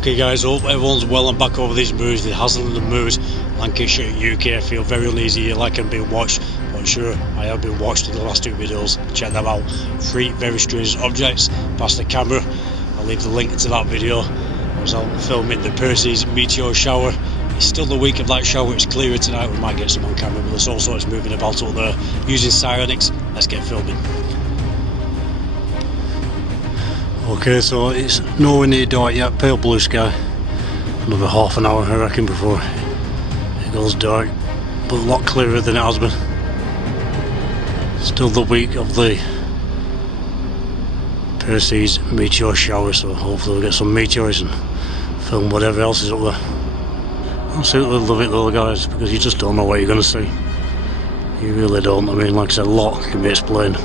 Okay guys, hope everyone's well and back over these moves, the Hazelden and moves, Lancashire, UK. I feel very uneasy here, like I'm being watched, but sure, I have been watched in the last two videos. Check them out. 3 very strange objects past the camera. I'll leave the link to that video. I was out filming the Perseids Meteor shower. It's still the week of that shower. It's clearer tonight. We might get some on camera, but there's all sorts moving about up there using Sionyx. Let's get filming. Okay, so it's nowhere near dark yet, pale blue sky. Another half an hour I reckon before it goes dark, but a lot clearer than it has been. Still the week of the Perseids meteor shower, so hopefully we'll get some meteors and film whatever else is up there. Absolutely love it though guys, because you just don't know what you're going to see. You really don't. I mean, like I said, a lot can be explained.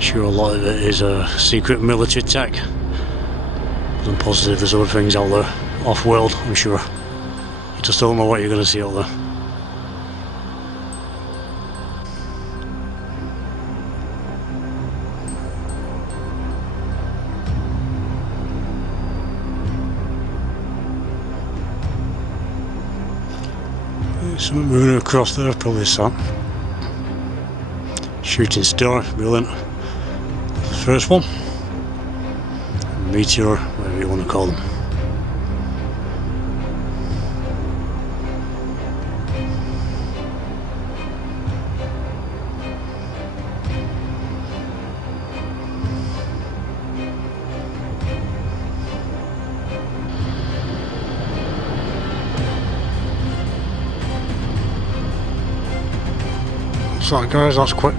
Sure, a lot of it is secret military tech, but I'm positive there's other things out there, off-world, I'm sure. You just don't know what you're going to see out there. There's something moving across there, probably sun. Shooting star, brilliant. First one, Meteor, whatever you want to call them. So guys, that's quick.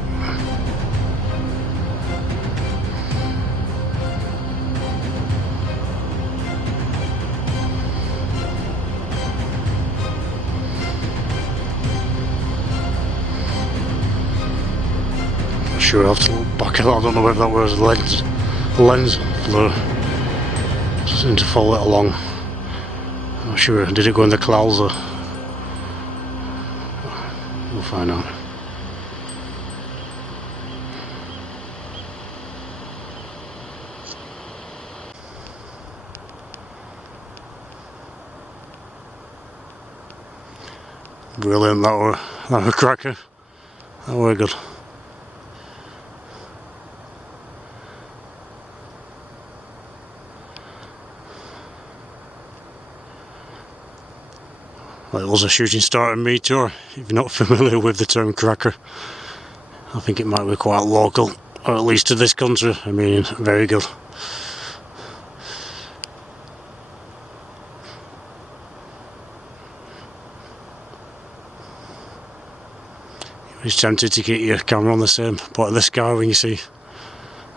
Sure, I'll have to look back at that. I don't know whether that was lens flare. Just seemed to follow it along. I'm not sure. Did it go in the clouds or? We'll find out. Brilliant, that were a cracker. That were good. Well, it was a shooting star and meteor. If you're not familiar with the term cracker, I think it might be quite local, or at least to this country. I mean, very good. You're tempted to keep your camera on the same part of the sky when you see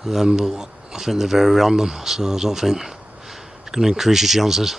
them, but I think they're very random, so I don't think it's going to increase your chances.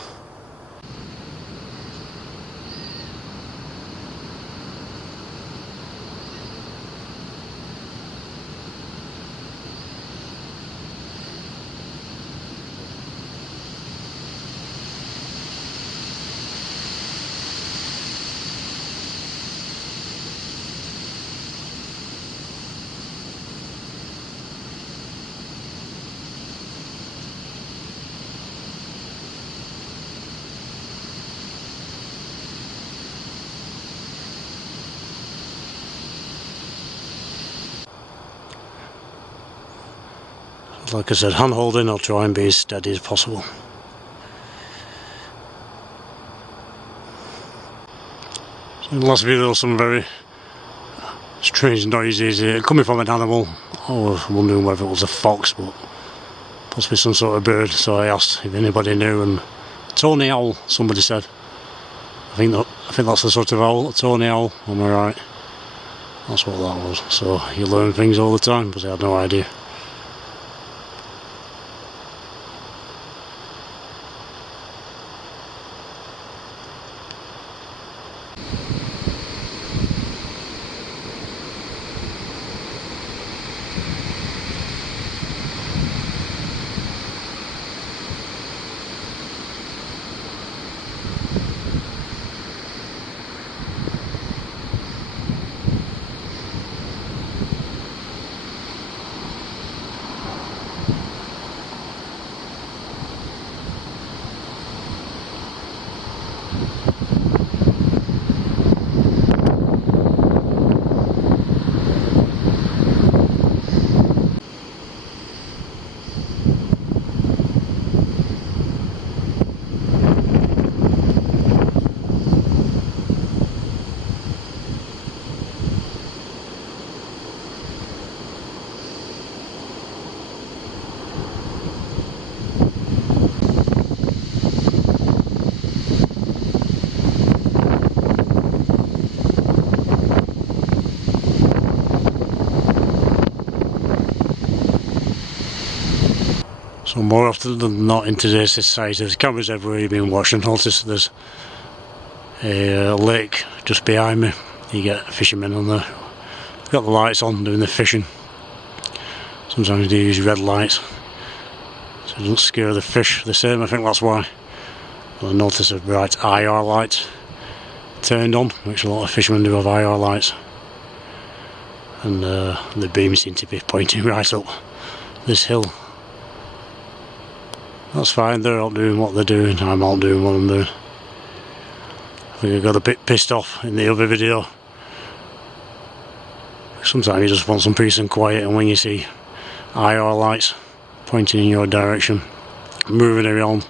Like I said, hand holding, I'll try and be as steady as possible. So in the last video, some very strange noises coming from an animal. I was wondering whether it was a fox, but possibly some sort of bird, so I asked if anybody knew, and tawny owl, somebody said. I think that's the sort of owl, a tawny owl, am I right? That's what that was. So you learn things all the time, but I had no idea. So more often than not in today's society, there's cameras everywhere you've been watching. Notice there's a lake just behind me. You get fishermen on there. Got the lights on doing the fishing. Sometimes they use red lights so it doesn't scare the fish the same. I think that's why. I notice a bright IR light turned on, which a lot of fishermen do have IR lights. And the beams seem to be pointing right up this hill. That's fine, they're out doing what they're doing, I'm out doing what I'm doing. I think I got a bit pissed off in the other video. Sometimes you just want some peace and quiet, and when you see IR lights pointing in your direction, moving around,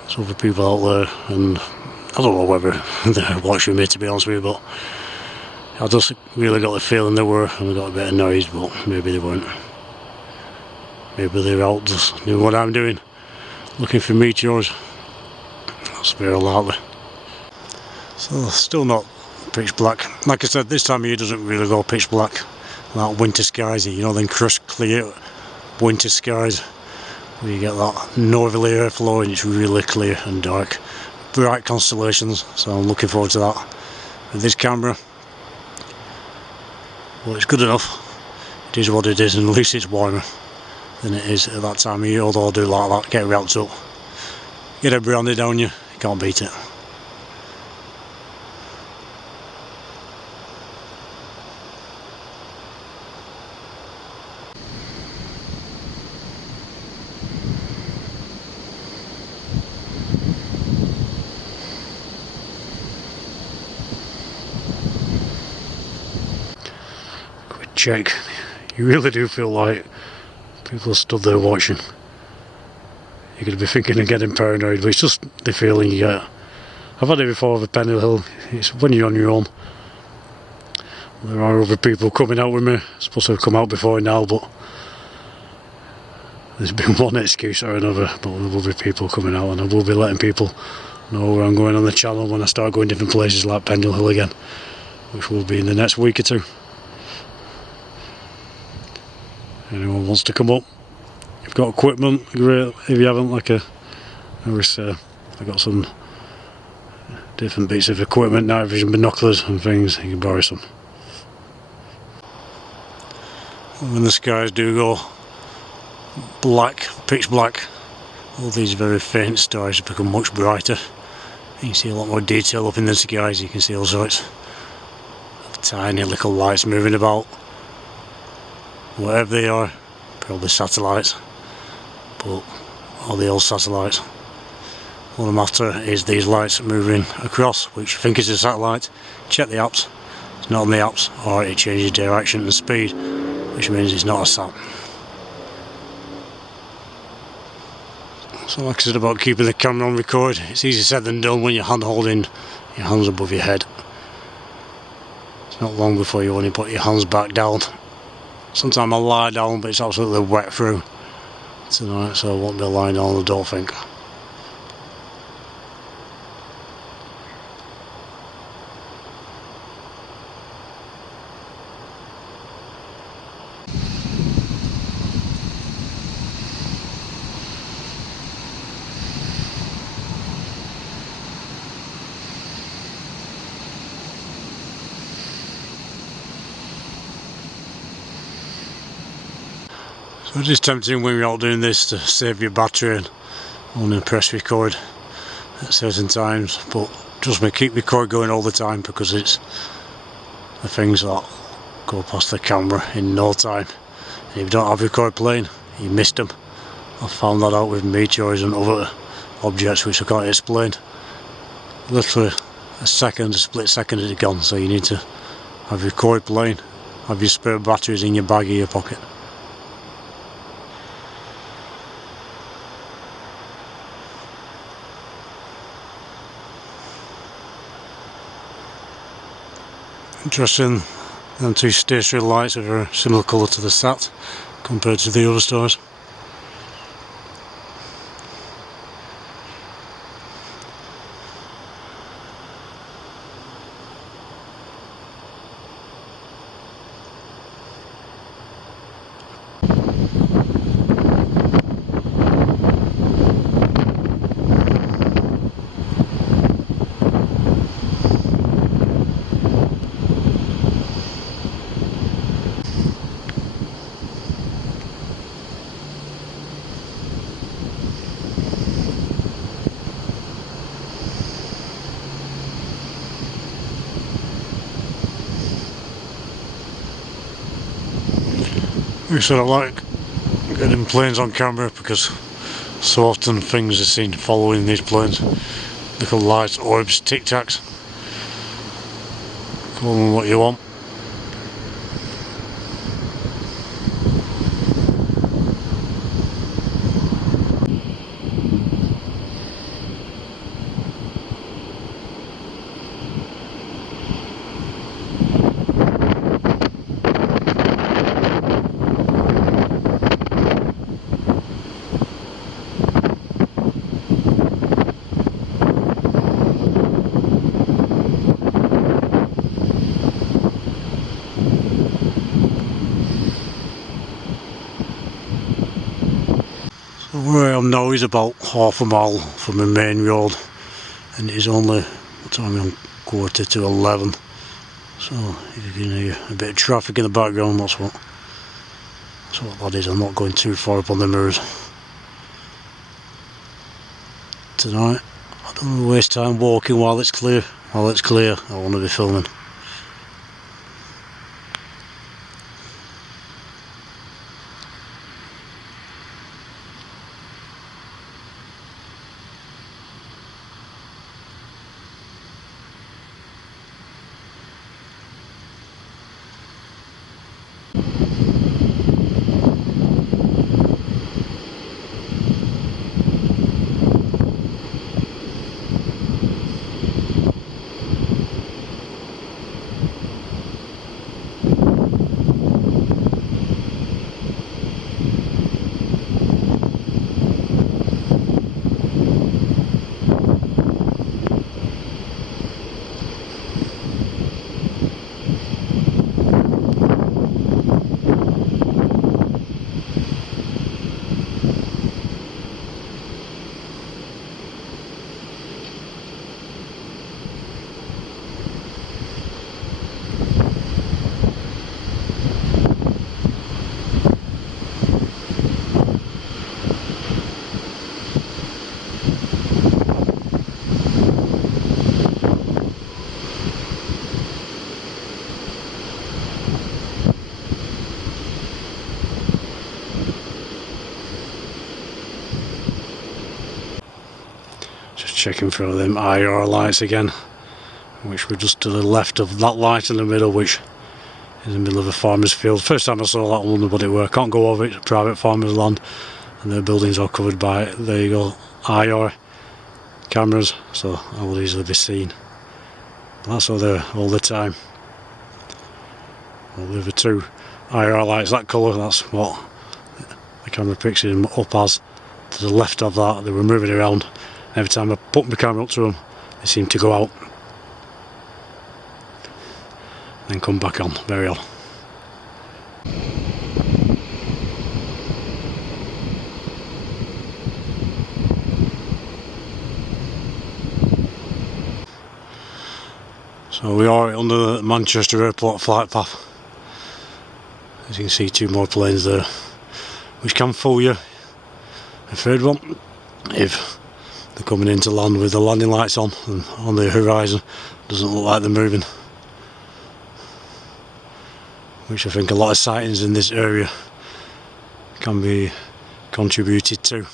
there's other people out there, and I don't know whether they're watching me, to be honest with you, but I just really got the feeling they were, and I got a bit annoyed, but maybe they weren't. Maybe they're out just doing what I'm doing, looking for meteors. That's very likely. So still not pitch black. Like I said, this time of year doesn't really go pitch black. Like winter skies, you know, then crystal clear winter skies where you get that northerly airflow and it's really clear and dark. Bright constellations, so I'm looking forward to that with this camera. Well, it's good enough. It is what it is, and at least it's warmer than it is at that time of year, although I do like that, get wrapped up. Get a brandy down you can't beat it. Quick check. You really do feel like people stood there watching. You're going to be thinking of getting paranoid, but it's just the feeling you get. I've had it before with Pendle Hill. It's when you're on your own. There are other people coming out with me. Supposed to have come out before now, but there's been one excuse or another. But there will be people coming out, and I will be letting people know where I'm going on the channel when I start going different places like Pendle Hill again, which will be in the next week or two. Anyone wants to come up, you've got equipment, great. If you haven't, like I got some different bits of equipment, night vision binoculars and things, you can borrow some. When the skies do go black, pitch black, all these very faint stars become much brighter. You can see a lot more detail up in the skies. You can see all sorts of tiny little lights moving about. Whatever they are, probably satellites, but all the old satellites. All I'm after is these lights moving across, which I think is a satellite. Check the apps, it's not on the apps, or it changes direction and speed, which means it's not a sat. So like I said about keeping the camera on record, it's easier said than done when you're hand holding your hands above your head. It's not long before you want to put your hands back down. Sometimes I lie down, but it's absolutely wet through tonight, so I won't be lying down, I don't think. So it is tempting when you're out doing this to save your battery and only press record at certain times, but trust me, keep record going all the time, because it's the things that go past the camera in no time. And if you don't have record playing, you missed them. I found that out with meteors and other objects which I can't explain. Literally a split second is gone, so you need to have record playing, have your spare batteries in your bag or your pocket. Interesting, them two stationary lights are a similar colour to the sat compared to the other stars. I said I like getting planes on camera because so often things are seen following these planes. Little lights, orbs, tic tacs. Call them what you want. Where I am now is about half a mile from the main road, and it is only, what time I'm 11:15, so if you can hear a bit of traffic in the background, that's what that is. I'm not going too far up on the mirrors tonight. I don't want to waste time walking while it's clear. While it's clear, I want to be filming. Just checking for them IR lights again, which were just to the left of that light in the middle, which is in the middle of a farmer's field. First time I saw that, I wondered what it were. Can't go over it, it's private farmer's land, and their buildings are covered by, there you go, IR cameras, so I will easily be seen. That's all there all the time. Well, the two IR lights, that colour, that's what the camera picks them up as. To the left of that, they were moving around. Every time I put my camera up to them, they seem to go out, then come back on, very odd. So we are under the Manchester Airport flight path. As you can see, two more planes there, which can fool you. A third one, if they're coming in to land with the landing lights on and on the horizon, doesn't look like they're moving. Which I think a lot of sightings in this area can be contributed to.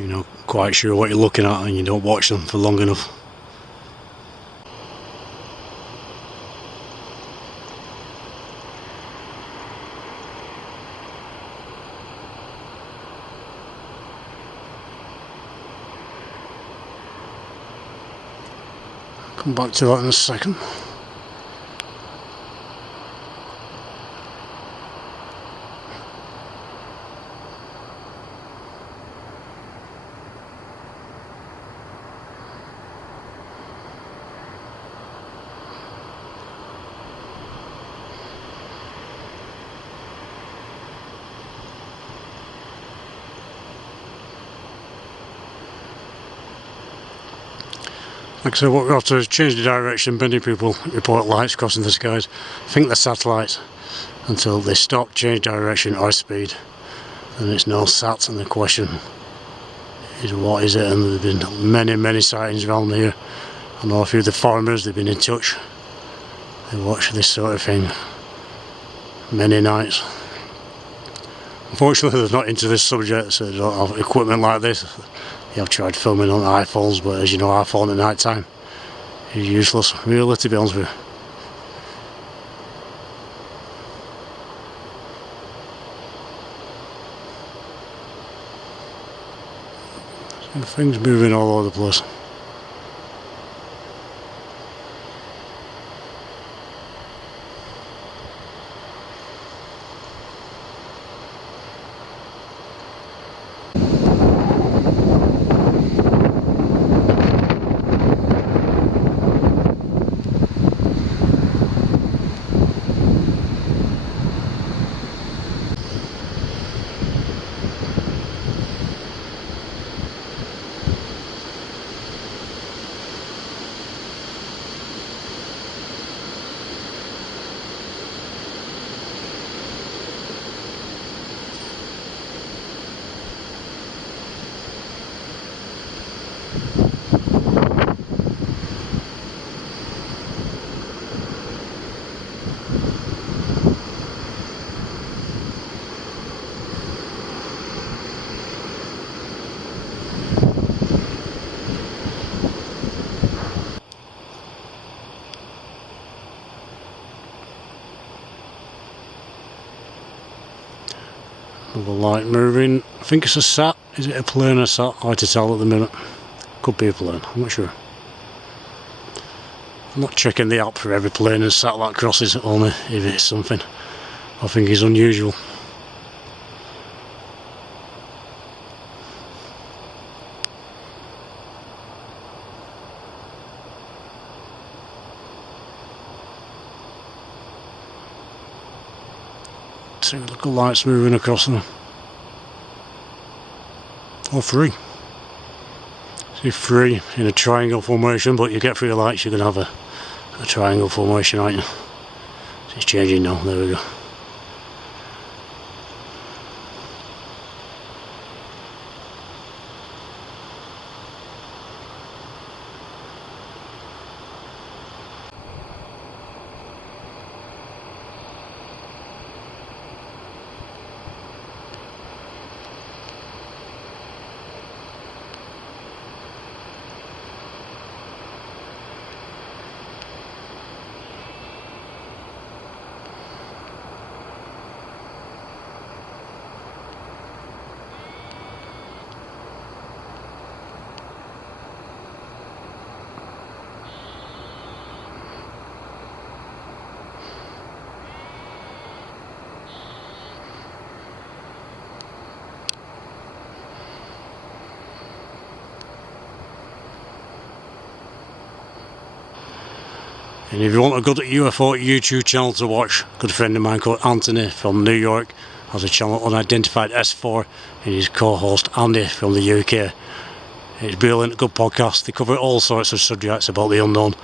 You're not quite sure what you're looking at and you don't watch them for long enough. Come back to that in a second. Like I said, what we have to is change the direction. Many people report lights crossing the skies, think they're satellites, until they stop, change direction or speed, and it's no sat, and the question is what is it. And there have been many sightings around here. I know a few of the farmers, they've been in touch, they watch this sort of thing many nights. Unfortunately, they're not into this subject, so they don't have equipment like this. They have tried filming on iPhones, but as you know, iPhone at night time is useless, really, to be honest with you. So things moving all over the place. Another light moving. I think it's a sat. Is it a plane or sat? Hard to tell at the minute. Could be a plane, I'm not sure. I'm not checking the app for every plane and sat that crosses, only if it's something I think is unusual. Two little lights moving across them. Or three. See, three in a triangle formation, but you get three lights, you're going to have a triangle formation, aren't you? So it's changing now, there we go. And if you want a good UFO YouTube channel to watch, a good friend of mine called Anthony from New York has a channel Unidentified S4, and his co-host Andy from the UK. It's brilliant, good podcast. They cover all sorts of subjects about the unknown,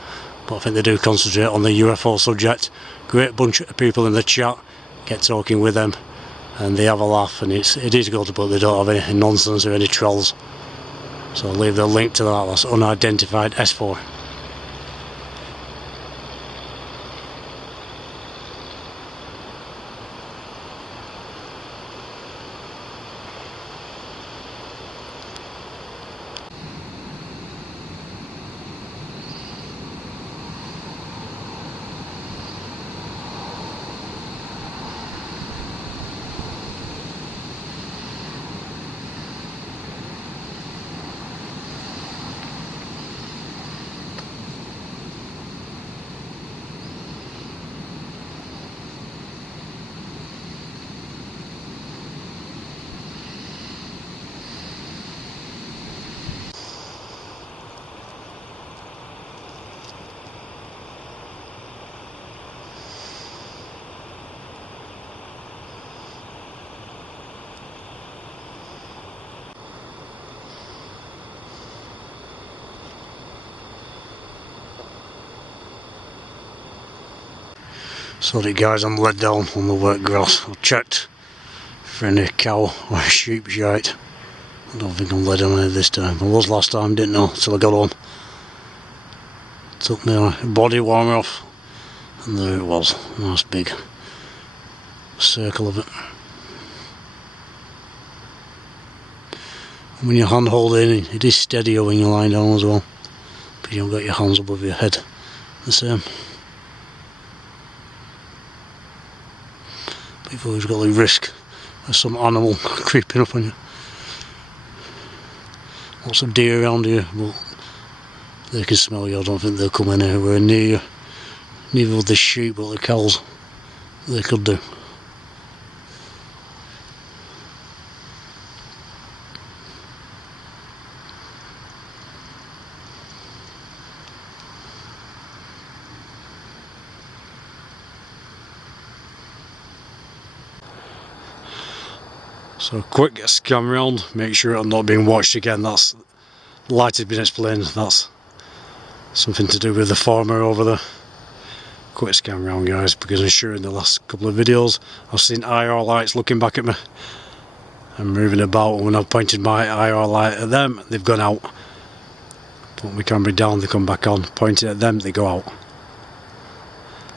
but I think they do concentrate on the UFO subject. Great bunch of people in the chat, get talking with them, and they have a laugh, and it is good, but they don't have any nonsense or any trolls. So I'll leave the link to that. That's Unidentified S4. Sorry guys, I'm let down on the wet grass. I checked for any cow or sheep shite. I don't think I'm let down any this time. I was last time, didn't know till I got home. Took my body warmer off, and there it was. Nice big circle of it. When your hand holding, it is steadier when you're lying down as well, but you don't got your hands above your head the same. But you've always got the risk of some animal creeping up on you. Lots of deer around here, but they can smell you. I don't think they'll come anywhere near you. Neither will the sheep or the cows. They could do. So quick scan round, make sure I'm not being watched again. That's light has been explained, that's something to do with the farmer over there. Quick scan round guys, because I'm sure in the last couple of videos I've seen IR lights looking back at me and moving about, and when I've pointed my IR light at them, they've gone out. Put my camera down, they come back on. Pointed at them, they go out.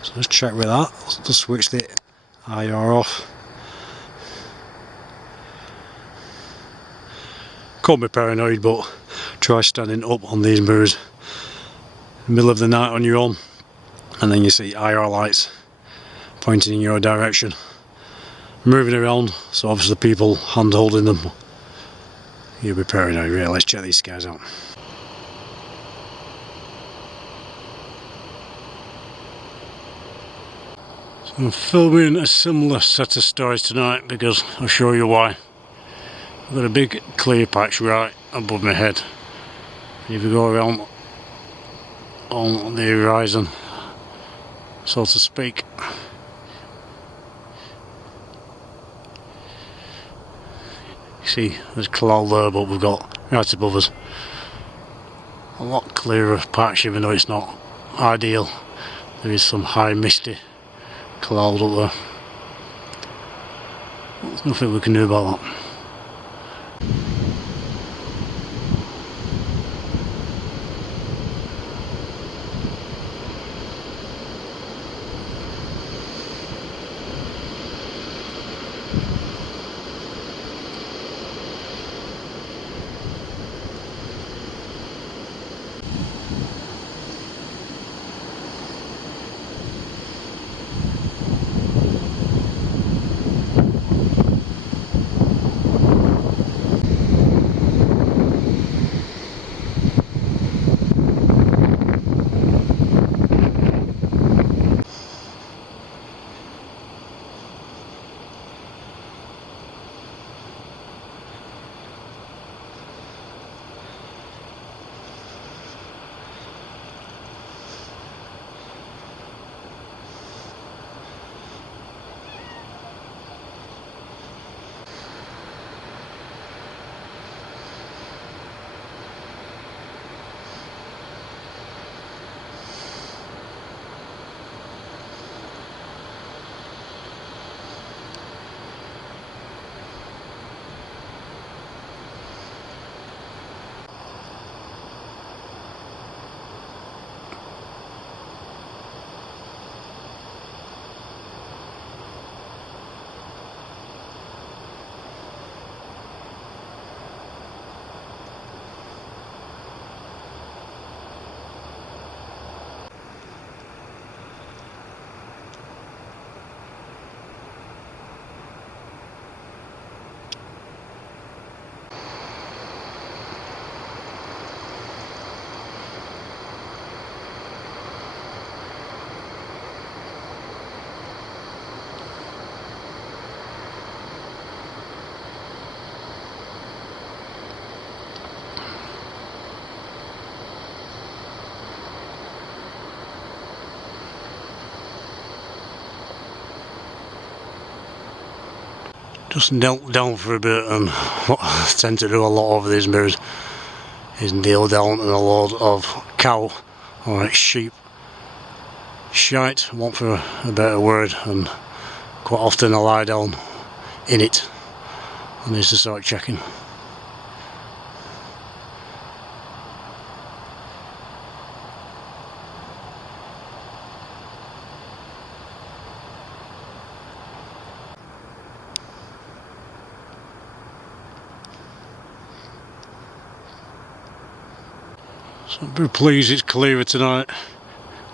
So let's check with that. Let's just switch the IR off. Call me paranoid, but try standing up on these mirrors in the middle of the night on your own, and then you see IR lights pointing in your direction, moving around, so obviously people hand holding them. You'll be paranoid, really. Let's check these guys out. So I'm filming a similar set of stories tonight because I'll show you why. I've got a big clear patch right above my head. If you go around on the horizon, so to speak, you see there's cloud there, but we've got right above us a lot clearer patch, even though it's not ideal. There is some high misty cloud up there. There's nothing we can do about that. Just knelt down for a bit, and what I tend to do a lot over these mirrors is kneel down in a load of cow or sheep shite, want for a better word, and quite often I lie down in it and just to start checking. So I'm very pleased it's clearer tonight.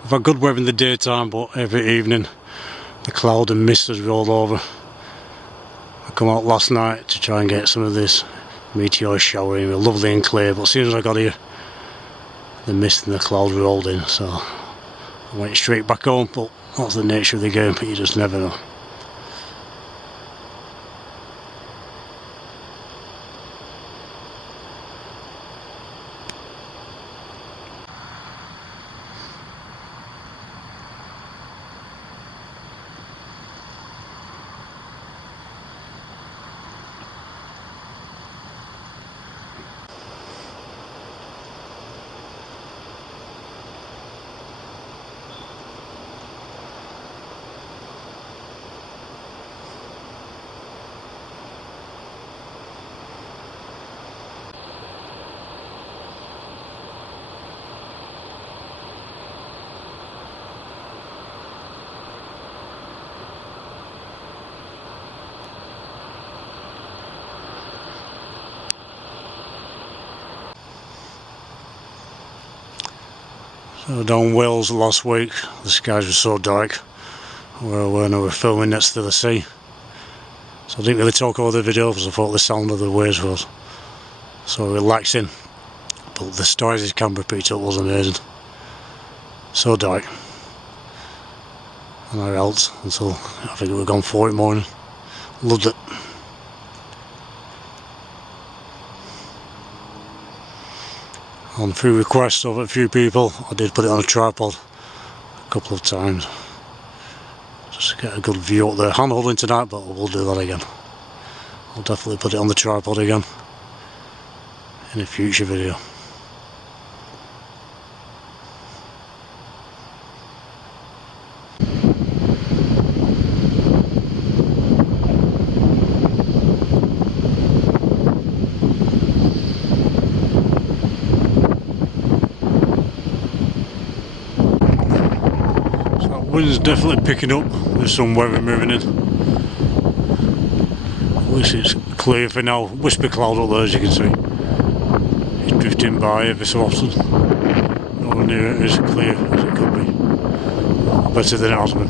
We've had good weather in the daytime, but every evening the cloud and mist has rolled over. I come out last night to try and get some of this meteor shower in, lovely and clear, but as soon as I got here the mist and the cloud rolled in, so I went straight back home. But that's the nature of the game, but you just never know. So down Wales last week, the skies were so dark where we were filming next to the sea. So I didn't really talk over the video because I thought the sound of the waves was so relaxing. But the stories this camera picked up was amazing. So dark. And I out until I think we were gone 4 in the morning. Loved it. On through requests of a few people, I did put it on a tripod a couple of times just to get a good view up there. Hand holding tonight, but I will do that again. I'll definitely put it on the tripod again in a future video. Wind's definitely picking up, there's some weather moving in. At least it's clear for now. Wispy cloud up there, as you can see. It's drifting by every so often. Nowhere near it as clear as it could be. Better than it has been.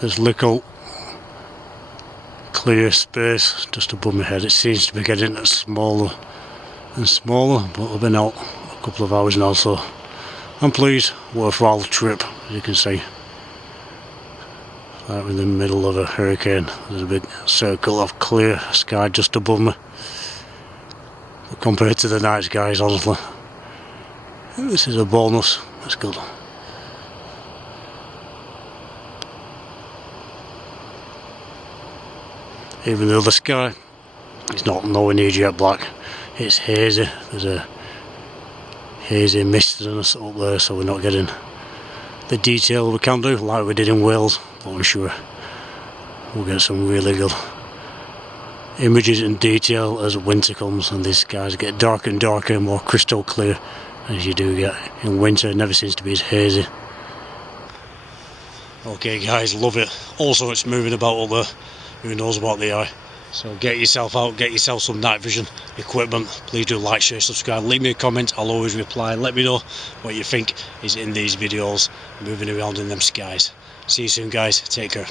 There's little clear space just above my head. It seems to be getting smaller and smaller, but I've been out a couple of hours now, so I'm pleased. Worthwhile trip, as you can see. Right in the middle of a hurricane, there's a big circle of clear sky just above me. But compared to the night skies, honestly, this is a bonus. That's good. Even though the sky is not nowhere near jet black, it's hazy. There's a hazy mistiness up there, so we're not getting the detail we can do like we did in Wales, but I'm sure we'll get some really good images and detail as winter comes and these skies get darker and darker and more crystal clear as you do get in winter. It never seems to be as hazy. Okay guys, love it. Also it's moving about up there. Who knows about the eye? So get yourself out, get yourself some night vision equipment. Please do like, share, subscribe, leave me a comment. I'll always reply. Let me know what you think is in these videos moving around in them skies. See you soon guys, take care.